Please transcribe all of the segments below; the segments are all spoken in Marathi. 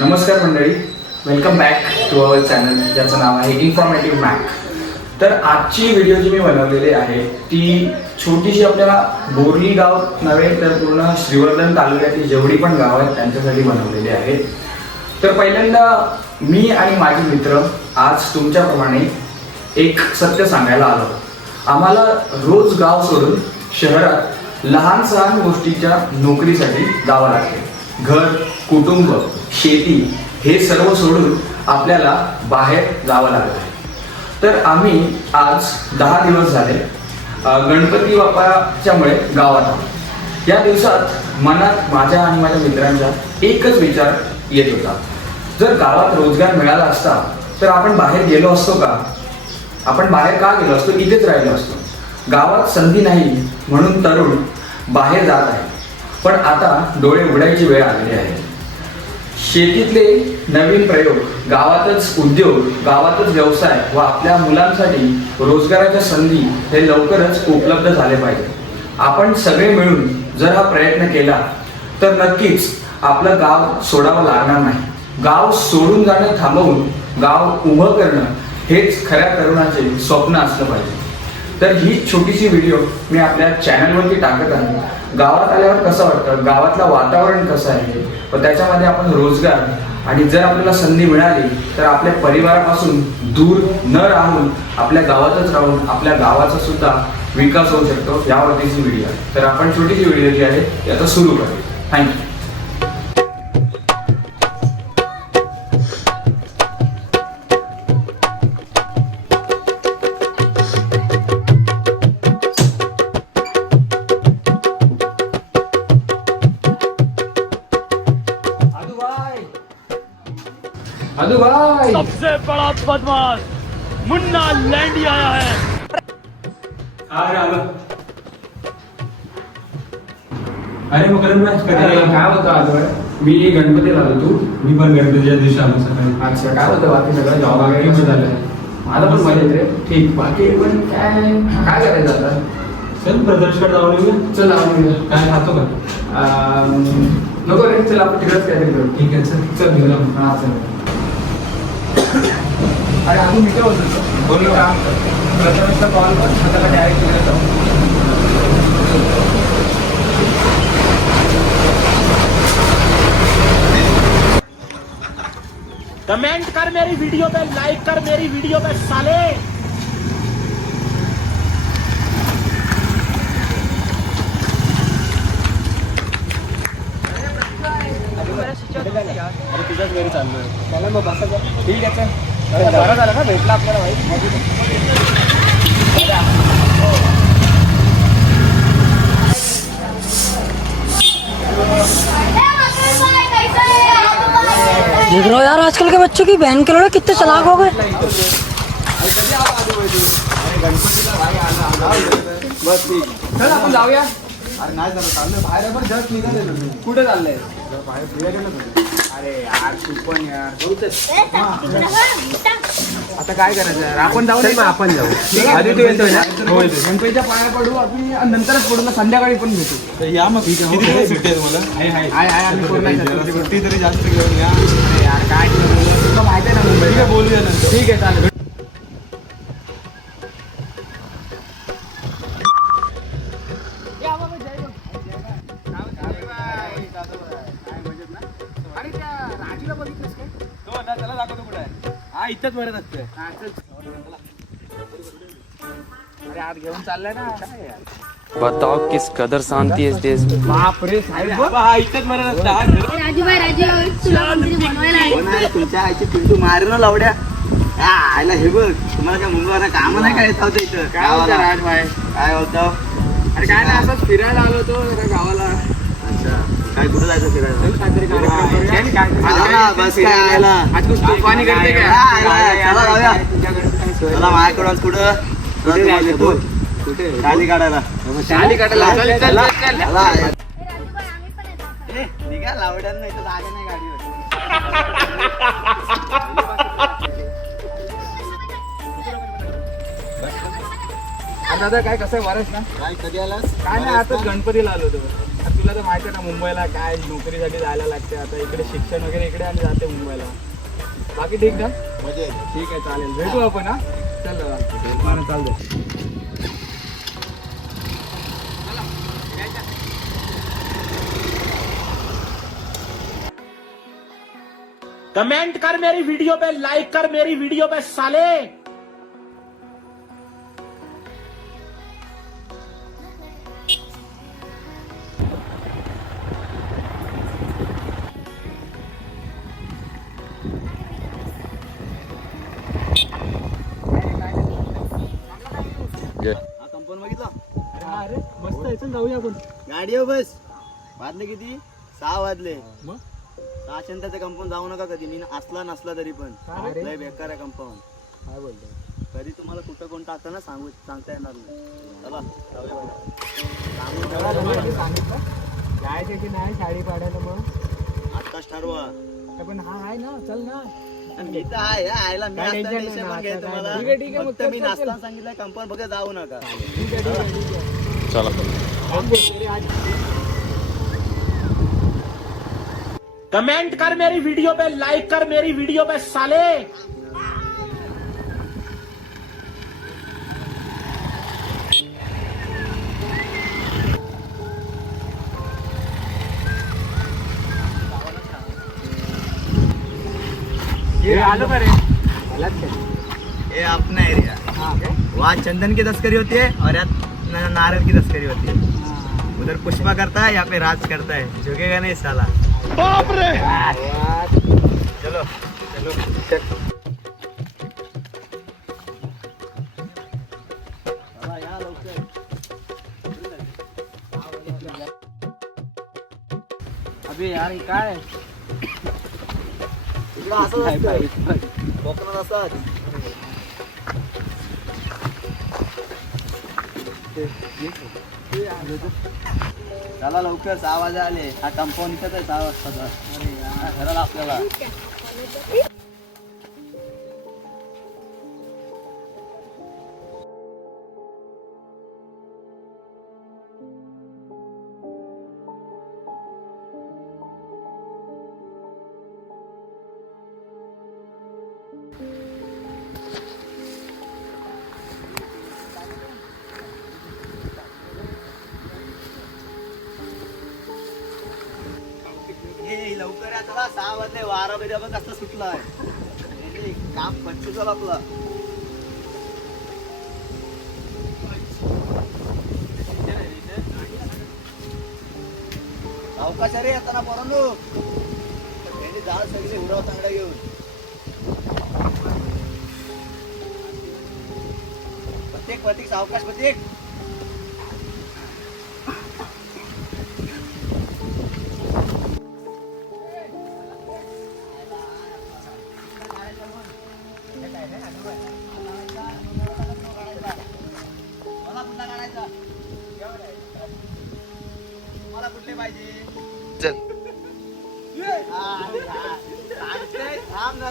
नमस्कार मंडळी. Welcome back to our channel ज्याचं नाव आहे इन्फॉर्मेटिव्ह मॅक तर आजची व्हिडिओ जी मी बनवलेली आहे ती छोटीशी आपल्याला बोरली गाव नव्हे तर पूर्ण श्रीवर्धन तालुक्यातील जेवढी पण गाव आहेत त्यांच्यासाठी बनवलेली आहे. तर पहिल्यांदा मी आणि माझे मित्र आज तुमच्याप्रमाणे एक सत्य सांगायला आलो. आम्हाला रोज गाव सोडून शहरात लहान सहान गोष्टीच्या नोकरीसाठी जावं लागते. घर कुटुंब शेती हे सर्व सोडून आपल्याला बाहेर जावं लागत आहे. तर आम्ही आज दहा दिवस झाले गणपती बाप्पाच्यामुळे गावात आहोत. या दिवसात मनात माझ्या आणि माझ्या मित्रांचा एकच विचार येत होता. जर गावात रोजगार मिळाला असता तर आपण बाहेर गेलो असतो का? आपण बाहेर का गेलो असतो? इथेच राहिलो असतो. गावात संधी नाही म्हणून तरुण बाहेर जात आहे. पण आता डोळे उघडायची वेळ आलेली आहे. शेतीतले नवीन प्रयोग गावातच उद्योग गावातच व्यवसाय व आपल्या मुलांसाठी रोजगाराच्या संधी हे लवकरच उपलब्ध झाले पाहिजे. आपण सगळे मिळून जर हा प्रयत्न केला तर नक्कीच आपलं गाव सोडावं लागणार नाही. गाव सोडून जाणं थांबवून गाव उभं करणं हेच खऱ्या तरुणाचे स्वप्न असलं पाहिजे. तर ही छोटीशी व्हिडिओ मी आपल्या चॅनलवरती टाकत आहे. गावात आल्यावर कसं वाटतं? गावातलं वातावरण कसं आहे? व त्याच्यामध्ये आपण रोजगार आणि जर आपल्याला संधी मिळाली तर आपल्या परिवारापासून दूर न राहून आपल्या गावातच राहून आपल्या गावाचा सुद्धा विकास होऊ शकतो यावरतीची व्हिडिओ तर आपण छोटीशी व्हिडिओ जी आहे ती आता सुरू करू थँक्यू सबसे बड़ा बदमाश। मुन्ना लैंडी आया है। अरे आला? काय होतं वेळ? मी गणपतीला आलो तू। मी पण गणपतीच्या दिवशी आलो सकाळी अच्छा काय होतं बाकी सगळं जॉब वगैरे कसं झालं माझं पण मजेत रे ठीक। बाकी पण काय काय करायचं आता चल प्रदर्शकडे जाऊन येऊया चल येऊया. काय खातो का नको रे चल आपण तिकडच काहीतरी करू ठीक आहे चल चल घेऊया हा चल अरे अजून मी काय बोलतो का प्रथमेशला कॉल कर स्वतःला डायरेक्ट तिकडे जाऊ कमेंट कर मेरी वीडियो पे लाइक कर मेरी वीडियो पे साले तुझ्याच घरी चाललोय मला मग बसा ठीक आहे चल। बरं झालं ना भेटला आपल्याला देख रहे हो यार आजकल के बच्चों की बहन के लोड़े कितने चलाक हो गए। बस ठीक। चल आपण जाऊया अरे नाही बाहेर जस्ट निघाले कुठे चाललंय अरे यार तू पण यार. आता काय करायचं? यार आपण जाऊ मग आपण जाऊ. आधी तू येतोय ना? गणपतीच्या पाया पडू आपण आणि नंतरच पडू ना संध्याकाळी पण भेटू. या मग. दिवस सुट्टी आहे तुम्हाला? हाय हाय. आम्ही. सुट्टी तरी जास्त घेऊन या. अरे यार काय? तुला माहिती आहे ना मुंबई बोलूया नंतर. ठीक आहे चालेल. तो ना त्याला दाखवतो कुठे आहे. हा इथंच भरत असते हा, चल. अरे आज घेऊन चाललाय ना. काय यार? बताओ किस कदर शांति है इस देश में? बापरे साहेब बघ. हा इथंच भरत असते हा घर- राजू भाई राजू तुला कोणतरी बनवायला आहे. तुमच्या आईची पिंटू मारे ना लावड्या? हा, आईला हे बघ तुम्हाला काय मुंबईला काम नाही काय येत होतं इथं? काय होतं गावाला? राज भाई काय होतं? अरे काय नाही असंच फिरायला आलो होतो जरा गावाला. काय कुठं जायचं फिरायला चला माझ्याकडून कुठं? काढायला. काढायला जागा नाही गाडीवर. दादा काय कसं आहे? बरंच ना? काय कधी आलास? काय नाही आताच गणपतीला आलो होतो. तुला तर माहिती आहे ना मुंबईला काय नोकरीसाठी जायला लागते आता. इकडे शिक्षण वगैरे इकडे आणि जाते मुंबईला. बाकी ठीक ना? ठीक आहे चालेल. भेटू आपण हा? चल दादा. चालतो कमेंट कर मेरी वीडियो पे लाइक कर मेरी वीडियो पे साले। चल जाऊया आपण. गाडी हो बस. वाजले किती? सहा वाजले. मग? त्याचं कंपाऊंड जाऊ नका कधी. मी असला नसला तरी पण? लय बेकार आहे कंपाऊंड काय बोलतो कधी तुम्हाला कुठं कोण टाकतं ना सांगू सांगता येणार नाही. चला जाऊया बघा. चला, सांगू तुम्हाला मी सांगितलं जायचं की नाही साडी पाडायला मग? आत्ताच ठरवा. पण हा आहे ना चल ना. मी तर आहे हा, आयला मी काय असताना tension टेन्शन नाही, पण घे आता तुम्हाला ठीक आहे, ठीक आहे, मग फक्त मी चल, चल, नाचताना सांगितलं कंपाऊंड बघा जाऊ नका. ठीक आहे ठीक आहे ठीक आहे. चला. कमेंट कर मेरी वीडियो पे लाइक कर मेरी वीडियो पे साले। हे आलो का का? ये अपना एरिया वहाँ चंदन की तस्करी होती है और यहाँ नारियल की तस्करी होती है। उधर पुष्पा करता है यहाँ पे राज करता है? झुकेगा नहीं साला। बाप रे! चलो चलो. अबे यार काय असंच. कोकणात चला लवकर सहा वाजे आले. हा कंपाऊंड इथंच आहे सहा वाजता. घराला आपल्याला. चला सहा वाजले बारा बिरा कसं सुटलं काम बच्चू झालं आपलं. अवकाश रे येताना पोरांनो. त्यांनी जाळ सगळे उराव चांगला घेऊन. प्रत्येक प्रतीक सावकाश प्रत्येक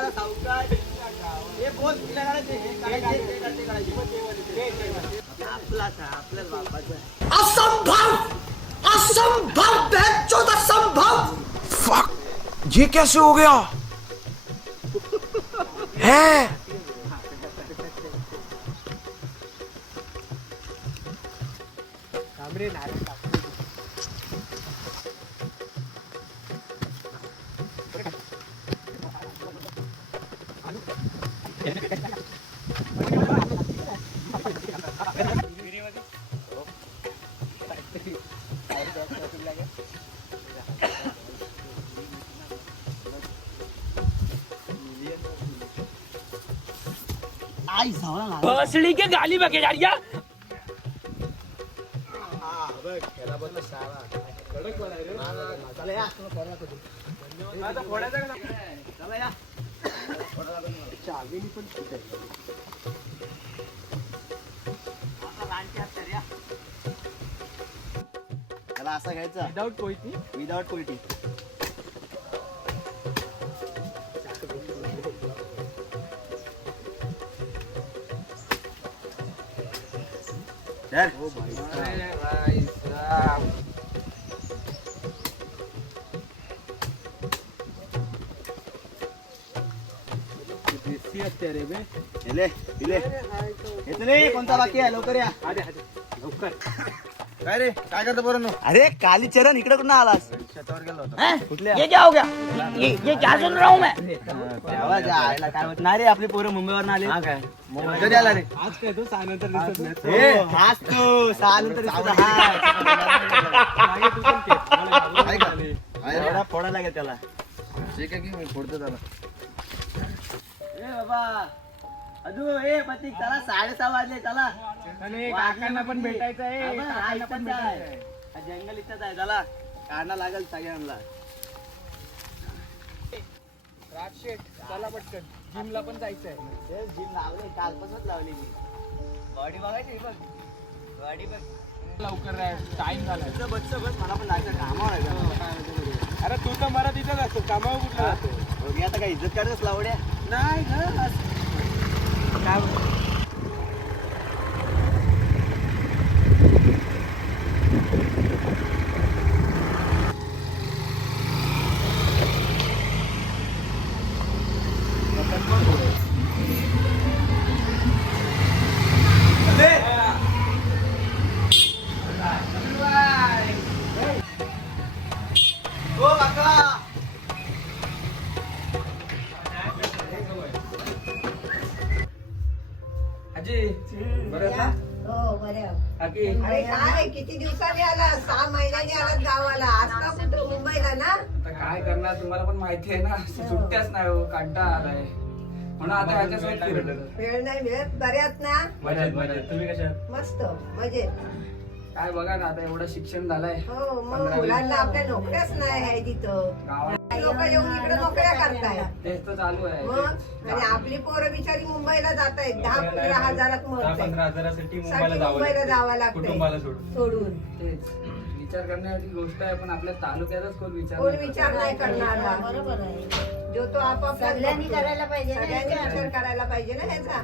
जरा सावकाश. हे बोल, कुठल्या हे ते आपलाच आहे, आपल्याच आहे. ये कैसे हो गया है भोसड़ी के गाली बके जा रही हा, चावीनी पण ठीक. त्याला असा घ्यायचा Without कोयती विदाउट कोयटी धर. इले इले इथले कोणता बाकी आहे लवकर या. काय रे? काय करतो बरं अरे काली चरण इकडे कुठं आलास? शेतावर गेलो होतो. कुठल्या? ये क्या हो गया? ये ये क्या सुन रहा हूँ मैं? तेव्हा ज्या आईला काय होत? नाही रे आपली पोरं मुंबईवर आले. काय? कधी आला रे? आज काय तू? सहा नंतर दिसत नाही हाच तू सहा नंतर दिसत हा. फोडा लागेल त्याला. ठीक आहे की मी फोडतो त्याला. ए बाबा. अजू ए चला साडेसहा वाजले चला. काकांना पण भेटायचं आहे आबा, हा काकांना पण. भेटायचं आहे. हा जंगल इथंच आहे चला. काढणं लागेल सगळ्यांना. राजशेठ चला पटकन. जिमला पण जायचं आहे तेच जिम लावले कालपासूनच लावली मी. बॉडी बघायची बघ. बॉडी बघ. लवकर टाइम झालाय बच्च बच्च बस मला पण जायचं कामावर आहे जरा. अरे तू तर मला तिथं असतो कामावर कुठला जातो बघ, आता काय इज्जत काढतच लावड्या? नाही ना काय अरे काय किती दिवसांनी आला? सहा महिन्यांनी आलात गावाला. का कुठं मुंबईला ना? आता काय करणार? तुम्हाला पण माहिती आहे ना. सुट्ट्याच नाही हो. कंटाळा आलाय. म्हणून आता ह्याच्यासोबत फिरलं वेळ नाही मिळत बऱ्यात ना? मजेत मजेत. तुम्ही कशा मस्त. मजेत. काय बघा ना आता एवढं शिक्षण झालंय. हो मग मुलांना आपल्या नोकऱ्याच नाही आहे तिथं. लोक येऊन इकडे नोकऱ्या करताय तेच तर चालू आहे मग? आणि आपली पोरं बिचारी मुंबईला जात आहेत दहा पंधरा हजारात मरत हजारासाठी मुंबईला जावं लागतंय. सोडून. तेच. विचार करण्याची गोष्ट आहे पण आपल्या तालुक्यातच कोण विचार कोण नाही विचार नाही करणार बरोबर आहे. जो तो आपापला सगळ्यांनी. करायला पाहिजे ना सगळ्यांनी विचार. विचार करायला पाहिजे ना ह्याचा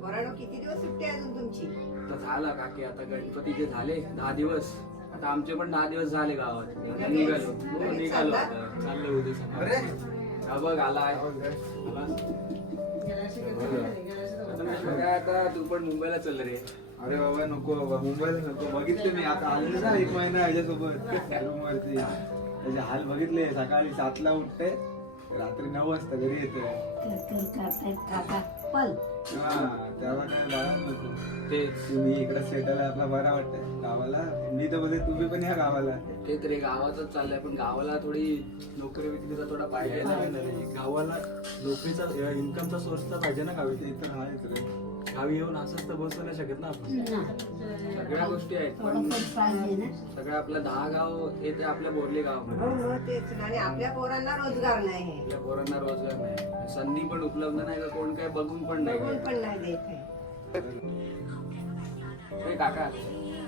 वराणो किती दिवस सुट्टी आहे अजून तुमची? आता झालं काकी आता गणपतीचे झाले दहा दिवस. आता आमचे पण दहा दिवस झाले गावात. आता निघालो. हो, निघालो आता. चाललो उद्या सकाळी. हा बघ आलाय काय आता तू पण मुंबईला चल रे. अरे बाबा नको बाबा. मुंबईला नको. बघितले मी. आता आलेले ना एक महिना याच्यासोबत. त्याचे हाल बघितले. सकाळी सातला उठते. रात्री नऊ वाजता घरी येते. पल. हा. तेच तुम्ही इकडे सेटल आहे आपला बरा वाटतंय. गावाला मी तर बोलते तुम्ही पण या गावाला. ते तरी गावातच चाललंय. पण गावाला थोडी नोकरी बिकरीचा थोडा पाहिजे गावाला नोकरीचा इन्कमचा सोर्स तर पाहिजे ना गावी. ते इथं आहेच रे. गावी येऊन असंच तर बसू नाही शकत ना आपण. सगळ्या गोष्टी आहेत पण सगळं आपलं दहा गाव येते आपल्या बोरले गाव. हो हो तेच. आणि आपल्या पोरांना रोजगार नाही आपल्या पोरांना रोजगार नाही. संधी पण उपलब्ध नाही का? कोण काय बघून पण नाही बघून पण नाही देत आहे. ए, काका.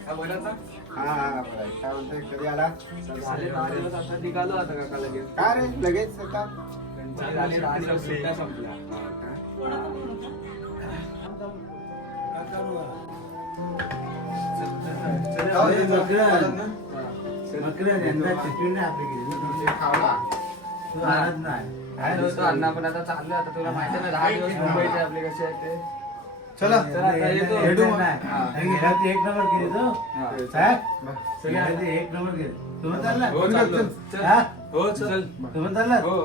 हा हा हा बरं. काय म्हणतोय? कधी आला? झाले दहा दिवस. आता निघालो आता काका लगेच. का रे? लगेच आता? झाले दहा दिवस सुट्ट्या संपल्या. काय नव्हतं अण्णा पण आता चाललं आता तुला माहिती आहे ना दहा दिवस मुंबईचे आपले कसे आहेत ते चला. एक नंबर केली तो हा. एक नंबर केली तुम्ही चालला हो. चल. हो चल तुम्ही चालला हो